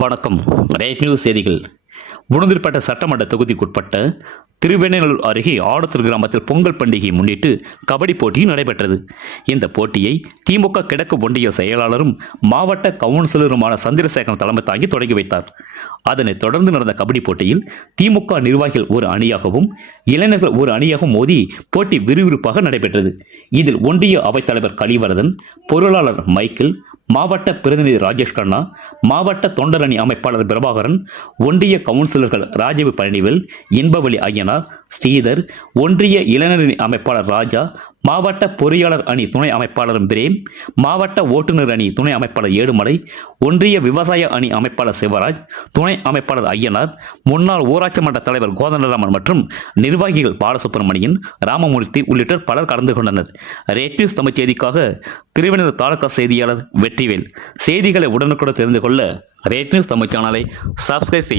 வணக்கம். Rate news செய்திகள். உளுந்தூர்பேட்டை சட்டமன்ற தொகுதிக்குட்பட்ட திருவெண்ணநல்லூர் அருகே ஆடத்தூர் கிராமத்தில் பொங்கல் பண்டிகையை முன்னிட்டு கபடி போட்டி நடைபெற்றது. இந்த போட்டியை திமுக கிழக்கு ஒன்றிய செயலாளரும் மாவட்ட கவுன்சிலருமான சந்திரசேகரன் தலைமை தாங்கி தொடங்கி வைத்தார். அதனைத் தொடர்ந்து நடந்த கபடி போட்டியில் திமுக நிர்வாகிகள் ஒரு அணியாகவும் இளைஞர்கள் ஒரு அணியாகவும் மோதி போட்டி விறுவிறுப்பாக நடைபெற்றது. இதில் ஒன்றிய அவைத்தலைவர் கலிவரதன், பொருளாளர் மைக்கேல், மாவட்ட பிரதிநிதி ராஜேஷ் கண்ணா, மாவட்ட தொண்டர் அணி அமைப்பாளர் பிரபாகரன், ஒன்றிய கவுன்சிலர்கள் ராஜீவ் பழனிவேல், இன்பவழி ஐயனார், ஸ்ரீதர், ஒன்றிய இளைஞரணி அமைப்பாளர் ராஜா, மாவட்ட பொறியாளர் அணி துணை அமைப்பாளர் பிரேம், மாவட்ட ஓட்டுநர் அணி துணை அமைப்பாளர் ஏழுமலை, ஒன்றிய விவசாய அணி அமைப்பாளர் சிவராஜ், துணை அமைப்பாளர் ஐயனார், முன்னாள் ஊராட்சி மன்ற தலைவர் கோதண்டராமன் மற்றும் நிர்வாகிகள் பாலசுப்ரமணியன், ராமமூர்த்தி உள்ளிட்டோர் பலர் கலந்து கொண்டனர். ரேட் நியூஸ் தமிழ் செய்திக்காக திருவெண்ணூர் தாலுகா செய்தியாளர் வெற்றிவேல். செய்திகளை உடனுக்குடன் தெரிந்து கொள்ள ரேட் நியூஸ் தமிழ் சேனலை சப்ஸ்கிரைப் செய்ய